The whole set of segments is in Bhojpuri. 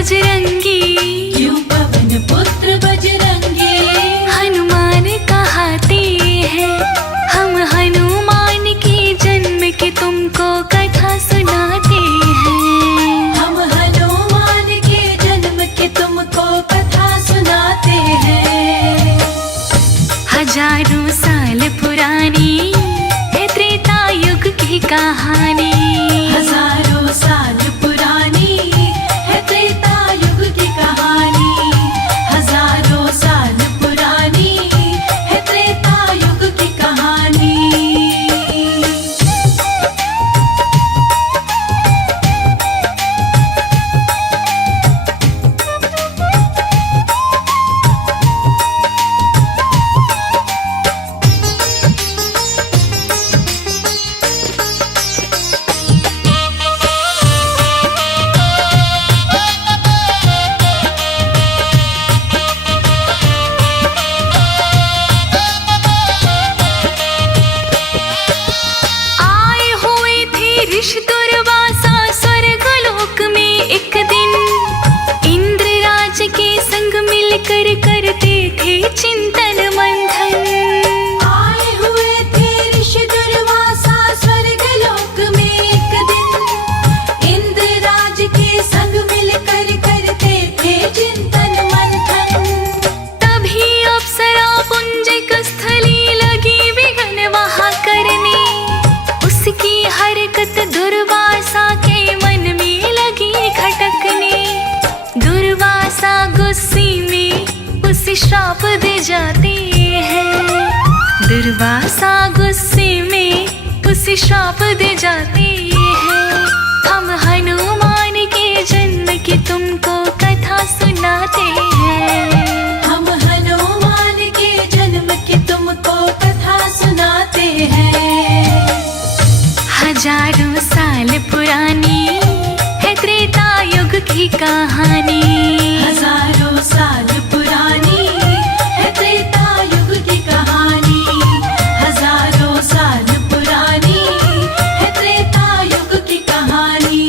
बजरंगी, क्यों पवन पुत्र बजरंगी। हनुमान कहाते हैं हम हनुमान के जन्म की तुमको कथा सुनाते हैं। हम हनुमान के जन्म की तुमको कथा सुनाते हैं। हजारों साल पुरानी है त्रेता युग की कहानी। हजारों साल पुरानी है त्रेता युग की कहानी। हजारों साल पुरानी है त्रेता युग की कहानी। ऋषि दुर्वासा स्वर्गलोक में एक दिन इंद्र राज के संग मिलकर करते थे चिंतन मंथन। आए हुए थे ऋषि दुर्वासा स्वर्गलोक में एक दिन इंद्र राज के संग मिलकर करते थे चिंतन मंथन। तभी अप्सरा पुंजिक स्थली लगी विघ्न वहाँ करने। उसकी हरकत दुर्वासा के मन में लगी खटकने। दुर्वासा गुस्से में उसे श्राप दे जाते हैं। दुर्वासा गुस्से में उसे श्राप दे जाते हैं। हम हनुमान के जन्म की तुमको कथा सुनाते हैं। हम हनुमान के जन्म की तुमको कथा सुनाते हैं। हजारों साल पुरानी है त्रेता युग की कहानी। हजारों साल पुरानी है त्रेता युग की कहानी। हजारों साल पुरानी है त्रेता युग की कहानी।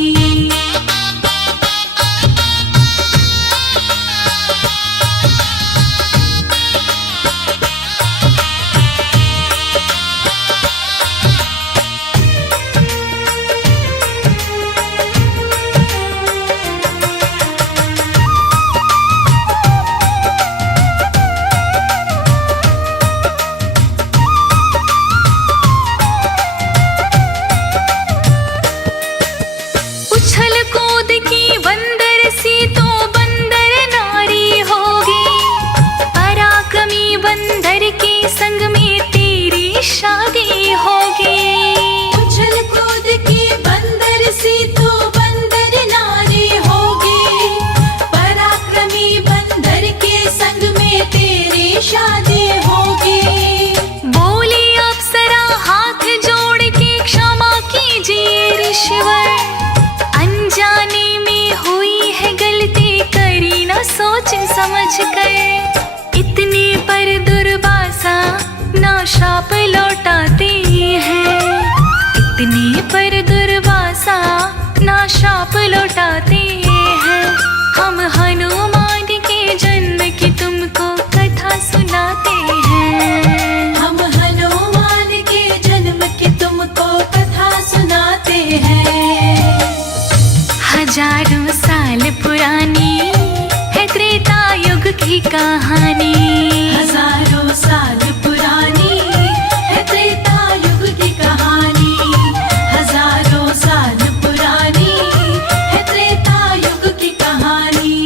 उछल कूद की बंदर सी तो बंदर नारी होगी। पराक्रमी बंदर के संग में तेरी शादी होगी। उछल कूद की बंदर सी तो बंदर नारी होगी। पराक्रमी बंदर के संग में तेरी शादी होगी। बोली अप्सरा हाथ जोड़ के क्षमा कीजिए ऋषिवर। अनजाने में हुई है गलती करी न सोच समझ कर। इतने पर दुर्वासा ना शाप लौटाते हैं। इतने पर दुर्वासा ना शाप लौटाते हैं। हम हनुमान के जन्म की तुमको कथा सुनाते हैं। हम हनुमान के जन्म की तुमको कथा सुनाते हैं। हजारों साल पुरानी है त्रेता युग की कहानी। हजारों साल पुरानी है त्रेता युग की कहानी। हजारों साल पुरानी है त्रेता युग की कहानी।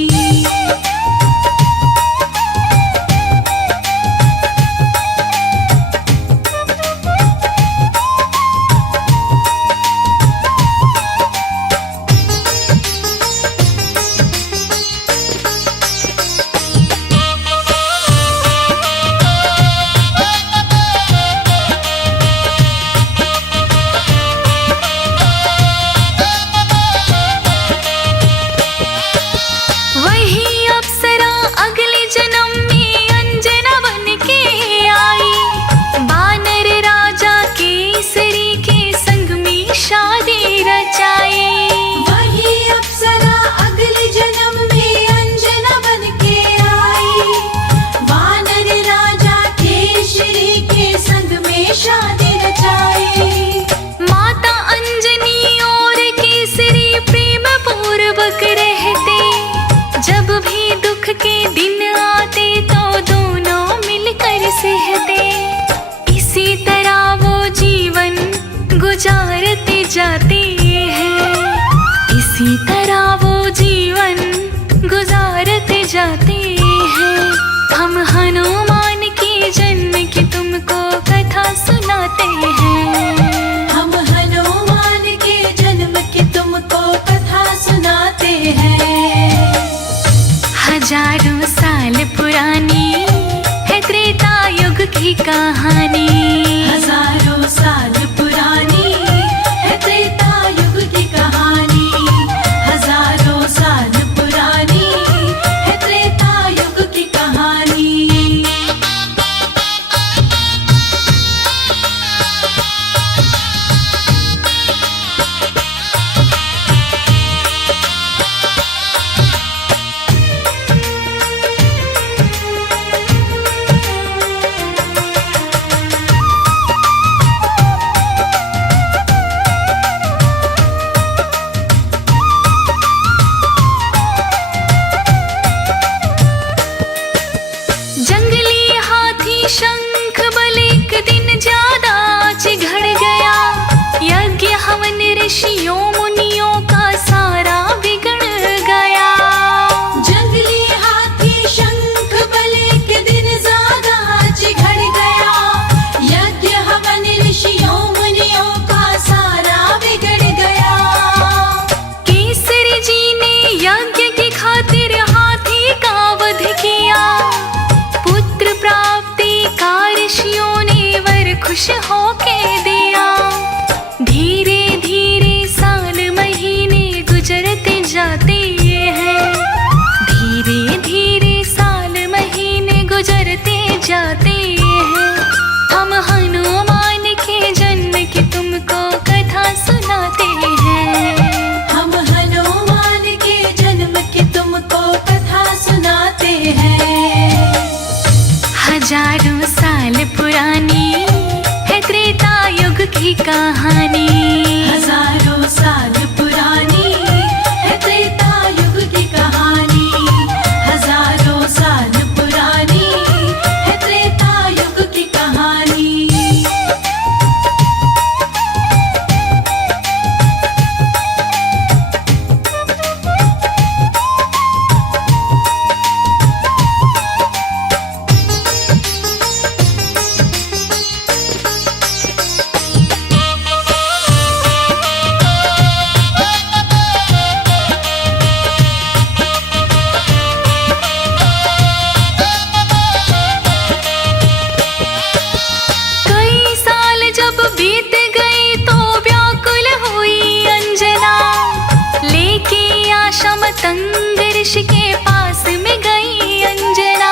मतंग ऋषि के पास में गई अंजना।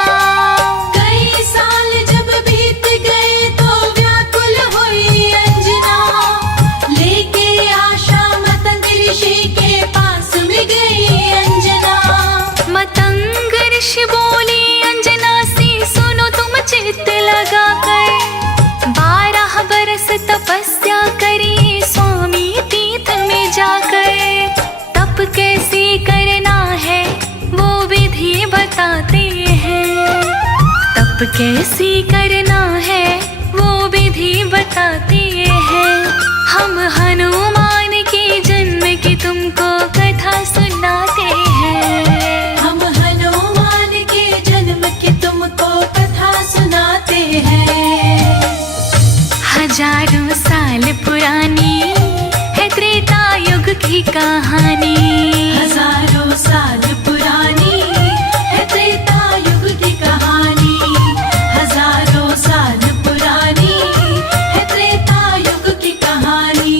कई साल जब बीत गए तो व्याकुल हुई अंजना, लेके आशा मतंग ऋषि के पास में गई अंजना। मतंग ऋषि बोली अंजना से, सुनो तुम चित्त लगा कर, 12 बरस तपस्या करी स्वामी तीर्थ में जाकर। तप कैसे करना है वो विधि बताते हैं, तप कैसे करना है वो विधि बताते हैं। हम हनुमान के जन्म की तुमको कथा सुनाते हैं, हम हनुमान के जन्म की तुमको कथा सुनाते हैं। हजारों साल पुरानी है त्रेता युग की कहानी, हजारों साल पुरानी है त्रेता युग की कहानी, हजारों साल पुरानी है त्रेता युग की कहानी।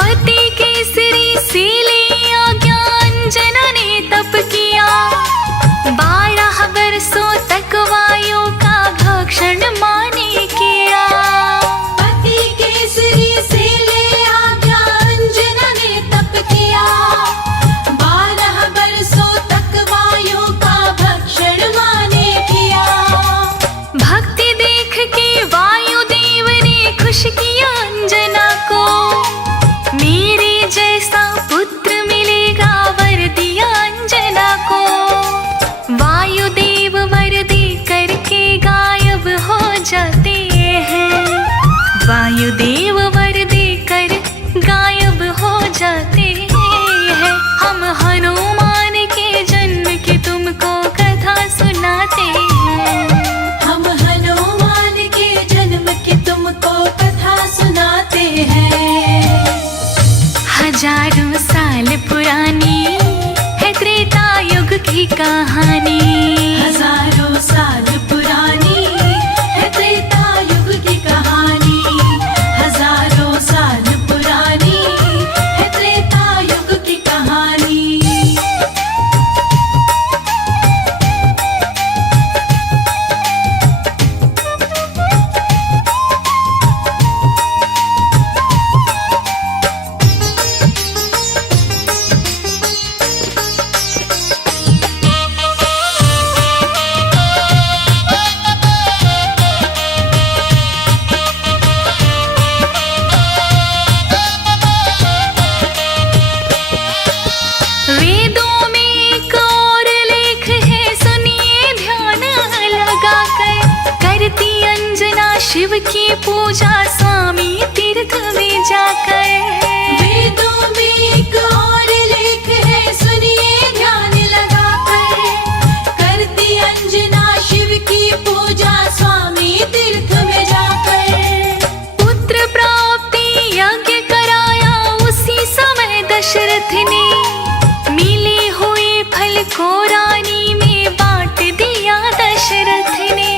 पति केसरी से ले आज्ञा अंजना ने तप किया। 12 बरसों तक वायु का भक्षण माने किया। पति केसरी से ले आज्ञा अंजना ने तप किया, 12 बरसों तक वायु का भक्षण माने किया। भक्ति देख के वायुदेव ने खुश किया अंजना को, मेरे जैसा पुत्र मिलेगा वर दिया अंजना को। वायुदेव वर दे करके गायब हो जाते हैं, वायुदेव वर दे कर गायब हो जाते हैं। हम हनुमान के जन्म की तुमको कथा सुनाते हैं, हम हनुमान के जन्म की तुमको कथा सुनाते हैं। हजारों साल पुरानी है त्रेता युग की कहानी, हजारों साल पुरानी है त्रेता युग की कहानी, हजारों साल पुरानी है त्रेता युग की कहानी। वेदों में एक और लेख है, सुनिए ध्यान लगा कर। करती अंजना शिव की पूजा स्वामी तीर्थ में जाकर। वेदों में एक और लेख है, सुनिए ध्यान लगाकर। करती अंजना शिव की पूजा स्वामी तीर्थ में जाकर। पुत्र प्राप्ति यज्ञ कराया उसी समय दशरथ ने, मिले हुए फल को रानी में बांट दिया दशरथ ने।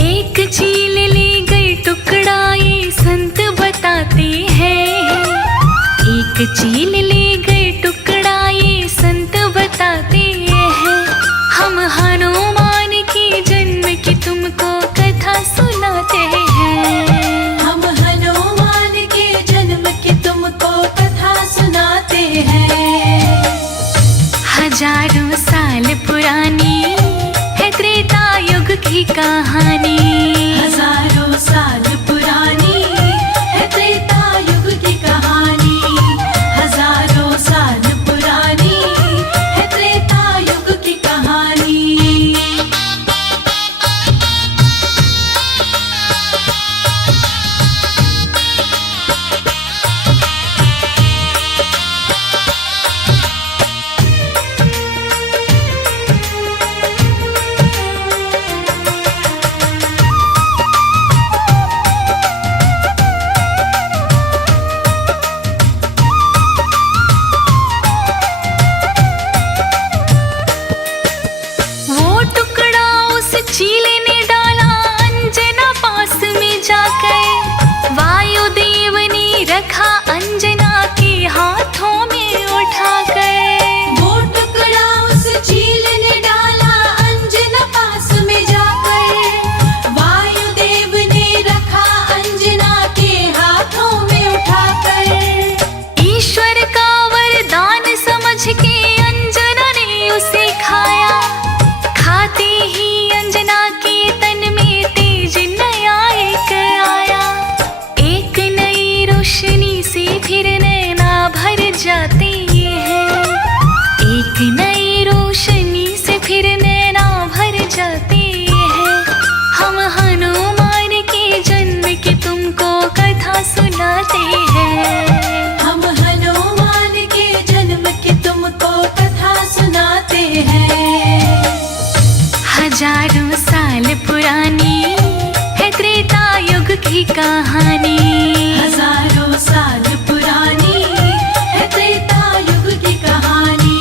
एक चील ले गए टुकड़ा ये संत बताते हैं, एक चील ले गए टुकड़ा ये संत बताते हैं। हम हनुमान के जन्म की तुमको कथा सुनाते हैं, हम हनुमान के जन्म की तुमको कथा सुनाते हैं। हजारों साल पुरानी है त्रेता युग की कहानी, हजारों साल पुरानी है त्रेता युग की कहानी, हजारों साल पुरानी है त्रेता युग की कहानी। सुनाते हैं। हम हनुमान के जन्म की तुमको कथा सुनाते हैं। हजारों साल पुरानी है त्रेता युग की कहानी। हजारों साल पुरानी है त्रेता युग की कहानी।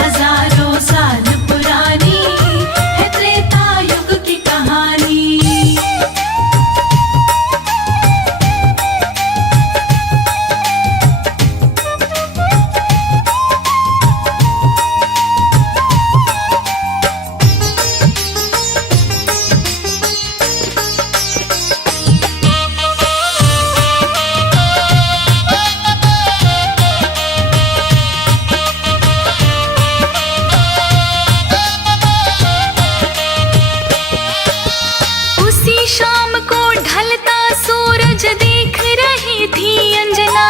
हजारों साल पुरानी है त्रेता युग की कहानी। शाम को ढलता सूरज देख रही थी अंजना।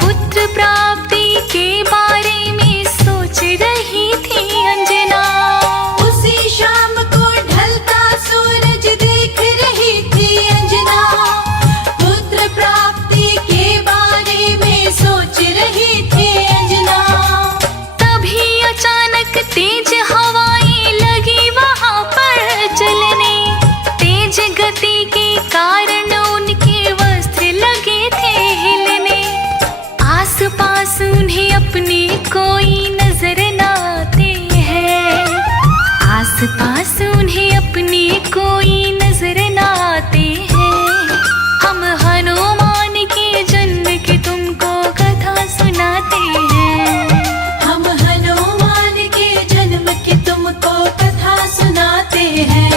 पुत्र प्राप्ति के बारे में सोच रही थी अंजना। उसी शाम को ढलता सूरज देख रही थी अंजना। पुत्र प्राप्ति के बारे में सोच रही थी अंजना। तभी अचानक तेज हवाएं लगी वहां पर चलने। तेज गति के कारण उनके वस्त्र लगे थे हिलने। आस पास उन्हें अपने कोई नजर न आते हैं। आस पास उन्हें अपने कोई नजर न आते हैं। हम हनुमान के जन्म की तुमको कथा सुनाते हैं। हम हनुमान के जन्म की तुमको कथा सुनाते हैं।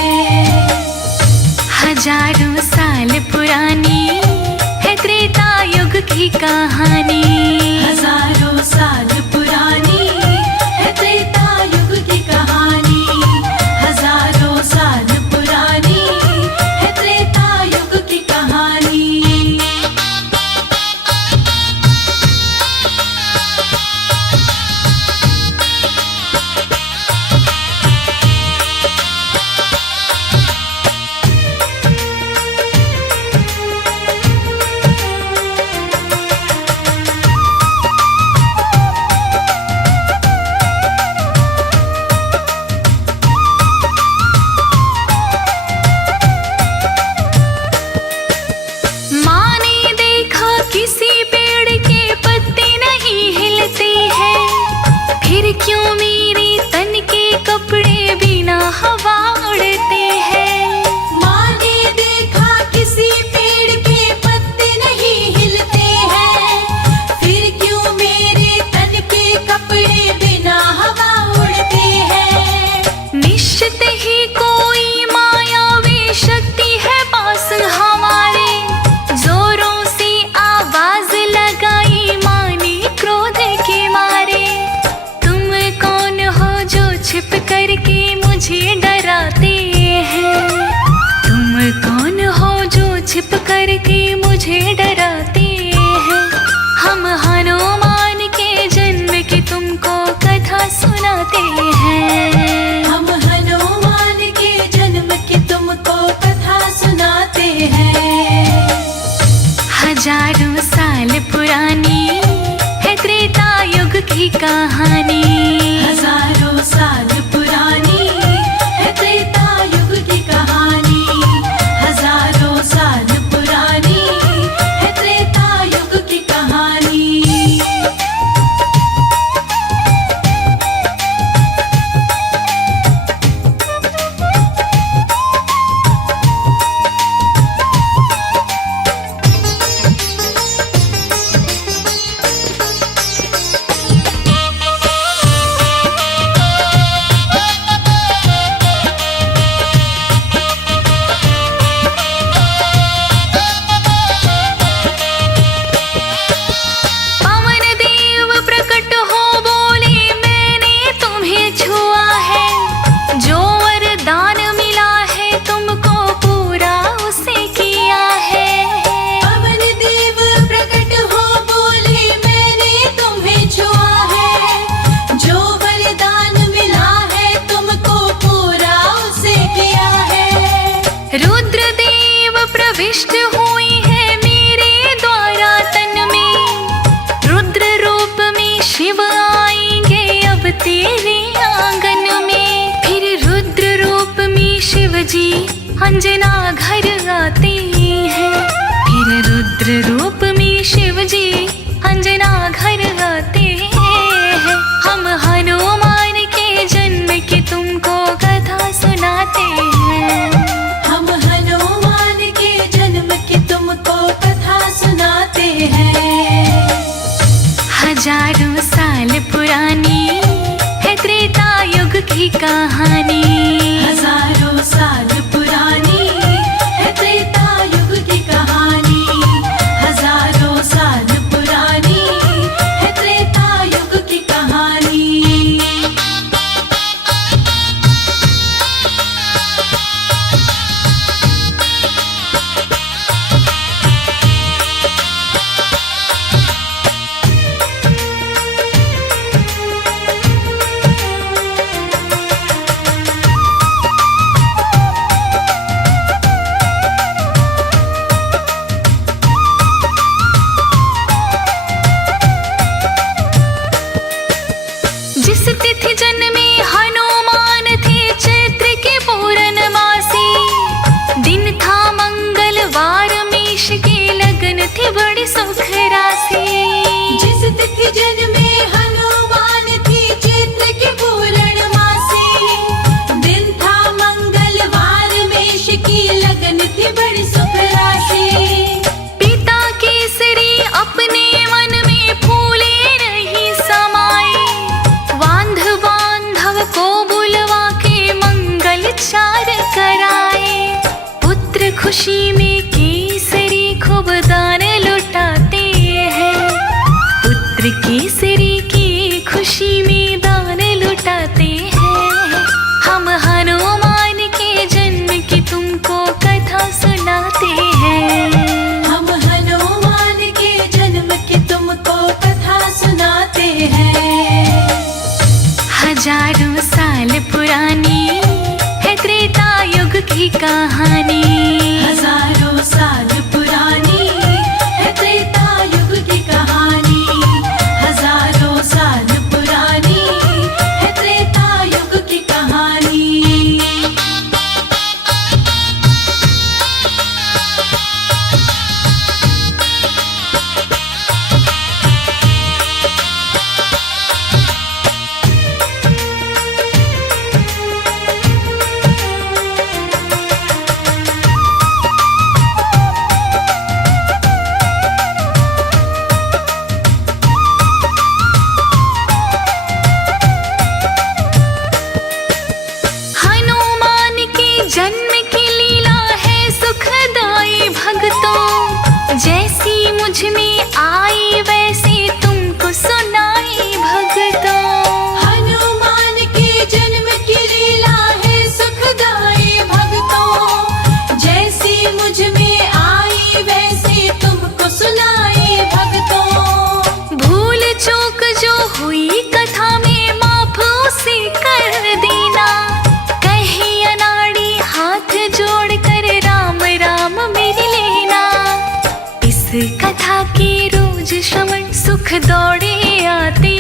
हजारों साल पुरानी है त्रेता युग की कहानी। हजारों साल पुरानी है त्रेता युग की कहानी। हजारों साल पुरानी है त्रेता युग की कहानी। माँ ने देखा किसी पेड़ के पत्ते नहीं हिलते हैं। फिर क्यों मेरे तन के कपड़े बिना हवा उड़ते हैं। माँ ने देखा किसी पेड़ के पत्ते नहीं हिलते हैं। फिर क्यों मेरे तन के कपड़े बिना हवा उड़ते हैं। निश्चित ही कोई मायावी शक्ति है पास हमारे। जोरों से आवाज लगाई माँ ने क्रोध के मारे। तुम कौन हो जो छिप करके मुझे डराते हैं। तुम कौन हो जो छिप करके मुझे डराते हैं। हम हनुमान के जन्म की तुमको कथा सुनाते हैं। हम हनुमान के जन्म की तुमको कथा सुनाते हैं। हजारों साल पुरानी है त्रेता युग की कहानी। हजारों साल पुरानी है त्रेता युग की कहानी। हजारों साल पुरानी है त्रेता युग की कहानी। जी अंजना घर आते हैं, फिर रुद्र रूप में शिव जी अंजना घर आते हैं। हम हनुमान के जन्म की तुमको कथा सुनाते हैं, हम हनुमान के जन्म की तुमको कथा सुनाते हैं। हजारों साल पुरानी है त्रेता युग की कहानी, हजारों साल पुरानी है त्रेता युग की कहानी, हजारों साल पुरानी है त्रेता युग की कहानी। जिस तिथि जन्मे हनुमान थे चैत्र के पूर्णमासी, दिन था मंगलवार मेष के लगन थी बड़ी सुख राशि। जिस तिथि जन्मे हनुमान थी चैत्र के पूर्णमासी, दिन था मंगलवार मेष की लगन थी बड़ी सुख राशि। पिता केसरी अपने मन में फूले नहीं समाये, बांधव को बुलवा के मंगल चार कराए। पुत्र खुशी में केसरी खूब दान लुटाते हैं, पुत्र केसरी की खुशी में दान लुटाते हैं। हम हनुमान के जन्म की तुमको कथा सुनाते हैं, हम हनुमान के जन्म की तुमको कथा सुनाते हैं। हजारों साल पुरानी है त्रेता युग की कहानी, हजारों साल पुरानी है त्रेता युग की कहानी, हजारों साल पुरानी है त्रेता युग की कहानी। हनुमान के जन्म की लीला है सुखदाई भक्तों, जैसी मुझ में आई वैसे तुमको सुनाई भक्तों। हनुमान के जन्म की लीला है सुखदाई भक्तों, जैसी मुझ में आई वैसे तुमको सुनाई भक्तों। भूल चूक जो हुई कथा में माफ उसे कर देना, कहीं अनाड़ी हाथ जोड़ कर राम राम मेरे लेना। इस कथा के रोज श्रवण सुख दौड़े आते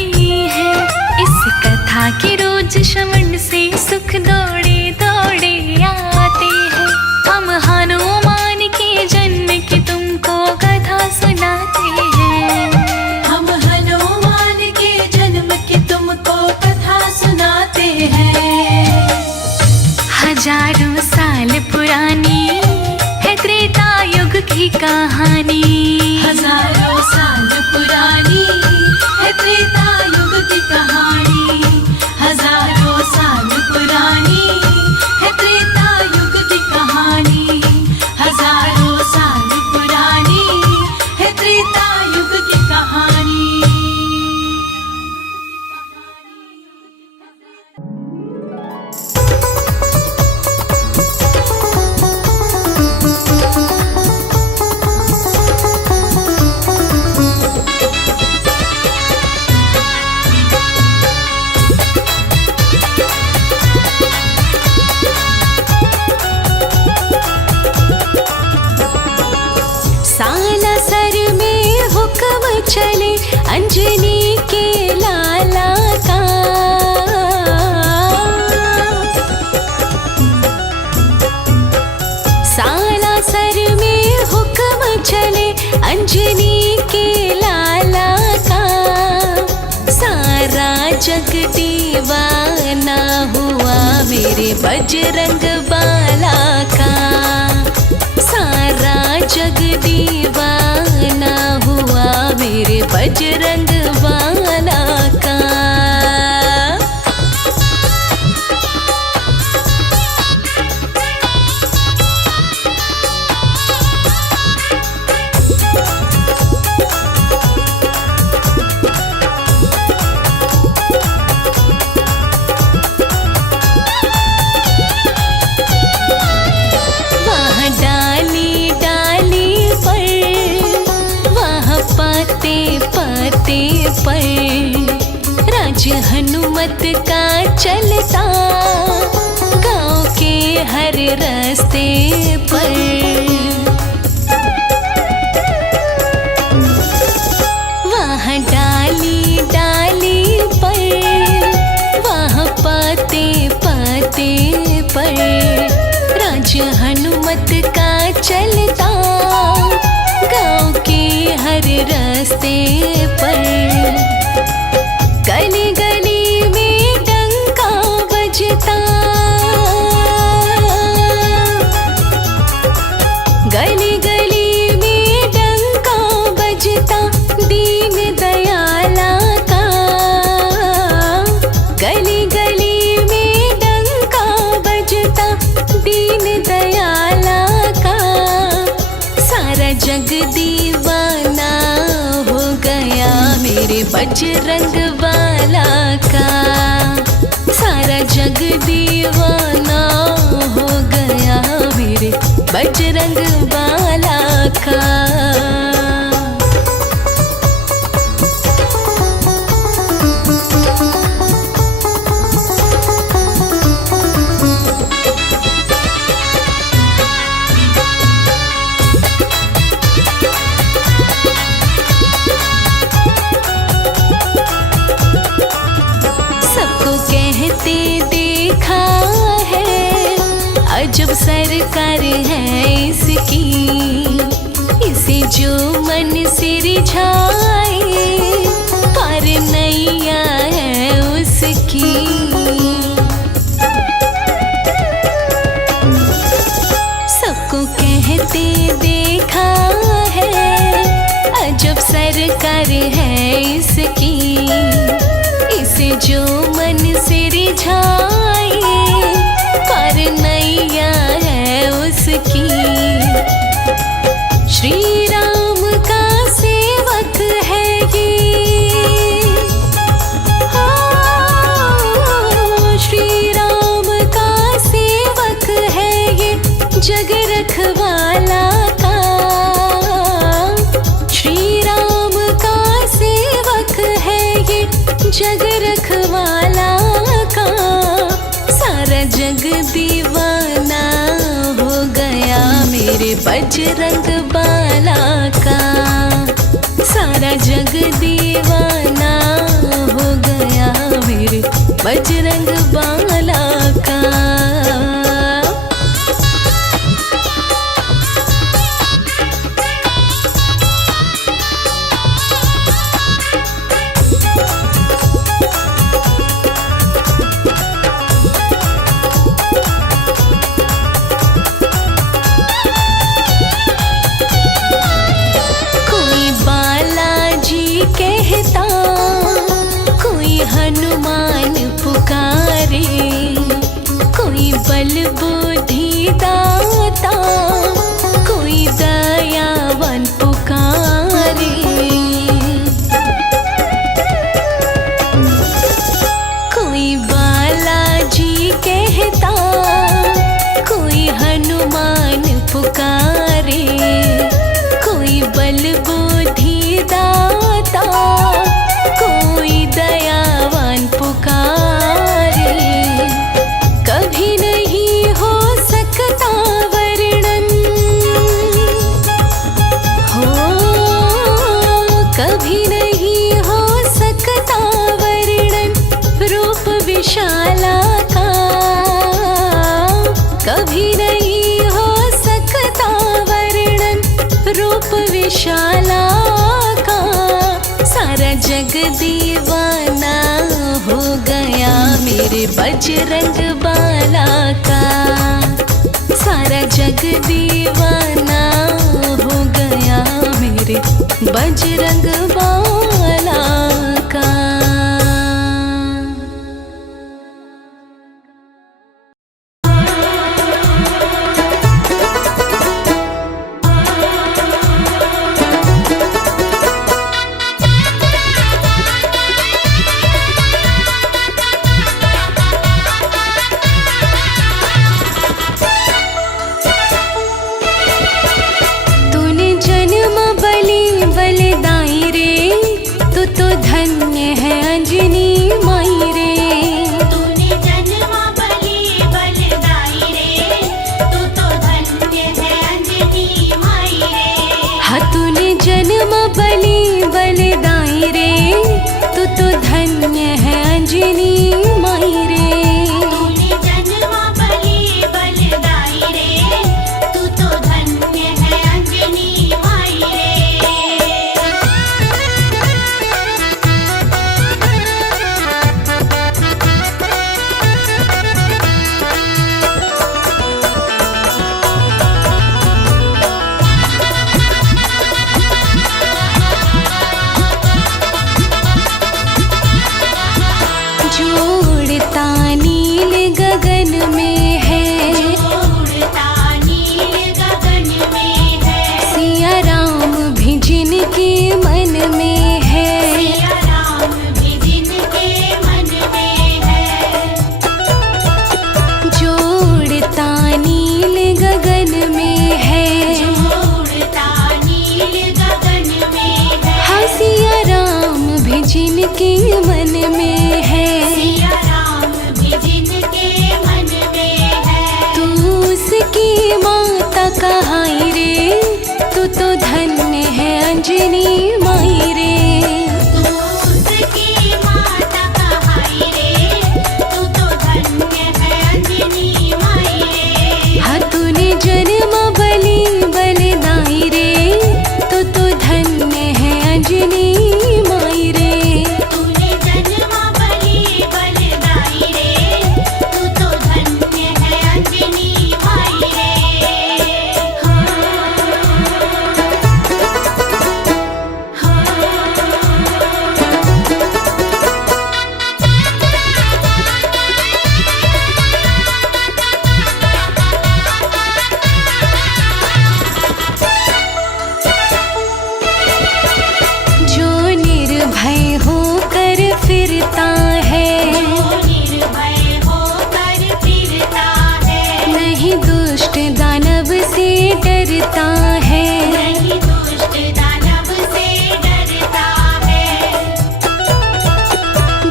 हैं, इस कथा के रोज श्रवण से सुख दौड़े दौड़े आते हैं। हम हनुमान के जन्म की तुमको कथा सुनाते हैं, हम हनुमान के जन्म की तुमको कथा सुनाते हैं। हजारों साल पुरानी है त्रेता युग की कहानी, हजारों साल पुरानी है त्रेता युग की कहानी, हजारों साल पुरानी है त्रेता युग की कहानी, हजारों साल पुरानी है त्रेता युग की कहानी। चले अंजनी के लाला का। अंजनी के लाला का सारा जग दीवाना हुआ मेरे बजरंग बाला का। सारा जग दीवाना हुआ मेरे बजरंग बाला का। पर राज हनुमत का चलता गांव के हर रास्ते पर। वहाँ डाली डाली पर वहाँ पाते पाते पर राज हनुमत का चलता गांव के हर रास्ते पर। गली गली में डंका बजता, गली गली में डंका बजता दीन दयाला का। गली गली में डंका बजता दीन दयाला का। सारा जग दीवाना हो गया मेरे बजरंग बाला का। सारा जग दीवाना हो गया मेरे बजरंग बाला का। देखा है अजब सरकार है इसकी, इसे जो मन से रिझाए पार नैया है उसकी। सबको कहते देखा है अजब सरकार है इसकी, इसे जो मन से रिझाए पार नैया है उसकी। श्री राम का सेवक है ये, श्री राम का सेवक है ये जग रखवाला का। श्री राम का सेवक है ये जग रखवाला का। सारा जग दीवाना हो गया मेरे बजरंग बाला का। सारा जग दीवाना हो गया मेरे बजरंग बाला का। कहता कोई हनुमान पुकारे, कोई बल बुद्धि दाता, कोई दयावान पुकारे। कोई बालाजी कहता कोई हनुमान पुकारे, कोई बल बुद्धि दाता, कोई दयावान पुकारे। कभी नहीं हो सकता वर्णन, हो कभी नहीं हो सकता वर्णन रूप विशाला का। कभी नहीं हो सकता वर्णन रूप शाला का, सारा जग दीवाना हो गया मेरे बजरंग बाला का। सारा जग दीवाना हो गया मेरे बजरंग बाला का। जिनके मन में है, सिया राम भी जिनके मन में है। तू उसकी माता कहाई रे, तू तो धन्य है अंजनी माई रे। तू उसकी माता कहाई रे, तू तो धन्य है अंजनी माई रे। हाँ तूने जन्म बलि बलिदाई रे, तू तो धन्य है अंजनी माई रे। डरता है, नहीं दुष्ट दानव से डरता है।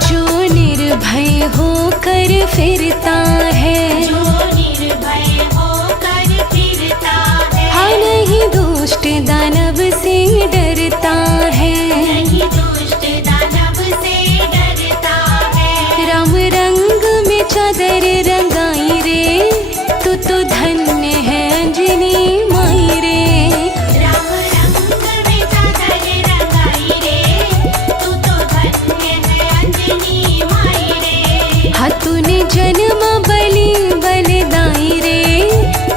जो निर्भय होकर फिरता है, जो निर्भय होकर फिरता है। हाँ नहीं दुष्ट दानव से डरता है, नहीं दुष्ट दानव से डरता है। राम रंग में चादर रंगाई रे, तू तो धन्य है अंजनी माई रे। राम रंग में चादर रंगाई रे, तू तो धन्य है अंजनी माई रे। हाँ तूने जन्म बलि बलिदाई रे,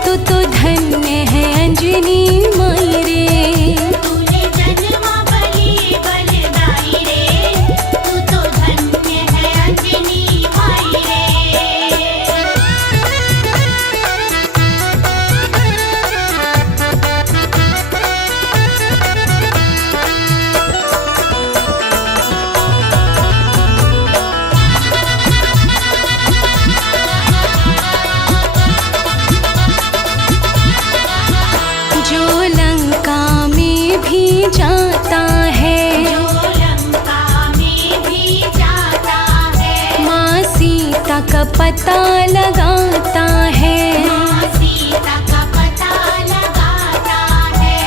तू तो धन्य है अंजनी माई रे। तूने जन्म बलि बलिदाई रे, तू तो धन्य है अंजनी माई रे। जो लंका में भी जाता है, जो लंका में भी जाता है। माँ सीता का पता लगाता है, माँ सीता का पता लगाता है।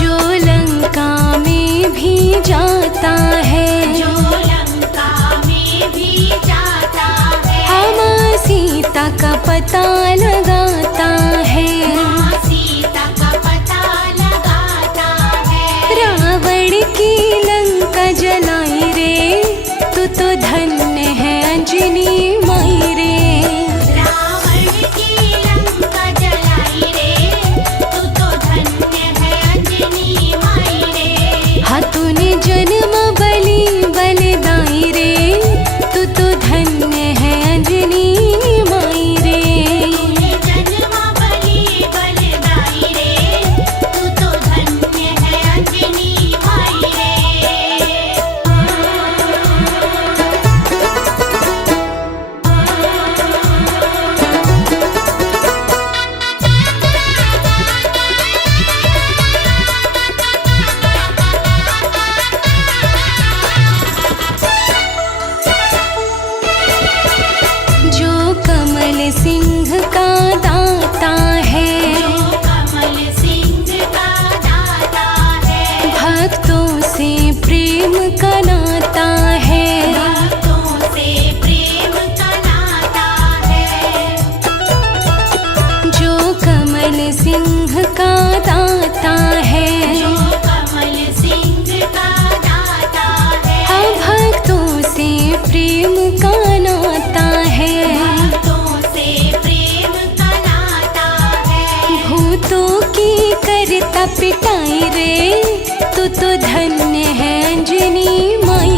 जो लंका में भी जाता है, जो लंका में भी जाता है। हाँ माँ सीता का पता लगाता है। माँ सीता का पता अंजनी माई रे। रावण की लंका जलाई रे, तू तो धन्य है अंजनी माई रे। हाँ तूने जन्म बलि बलिदाई रे, तू तो धन्य है अंजनी माई रे। तूने जन्म बलि बलिदाई रे, तू तो धन्य है अंजनी माई रे। जो कमल सिंह का दाता है, जो कमल सिंह का दाता है, भक्तों से प्रेम का नाता है। भक्तों से प्रेम का नाता है। जो कमल सिंह का दाता है, जो कमल सिंह का दाता है, हाँ भक्तों से प्रेम का नाता है। भक्तों से प्रेम का नाता है। भूतों की करता पिटाई रे, तू तो धन्य है अंजनी माई